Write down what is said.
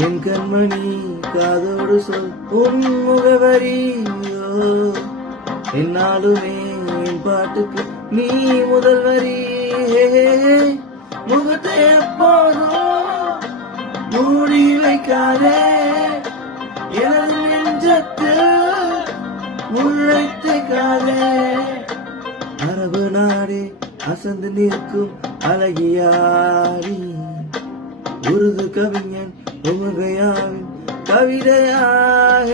என் கண்மணி காதோடு சொல் உன் முகவரியோ என்னாலுமே என் பாட்டுக்கு நீ முதல் வரி முகத்தை எப்போதும் மூடி வைக்காதே எனது நெஞ்சத்தில் முள்ளைக்காதே அரபு நாடே அசந்து நிற்கும் அழகியாரி உருது கவிஞன் உமகையாவின் கவிதையாக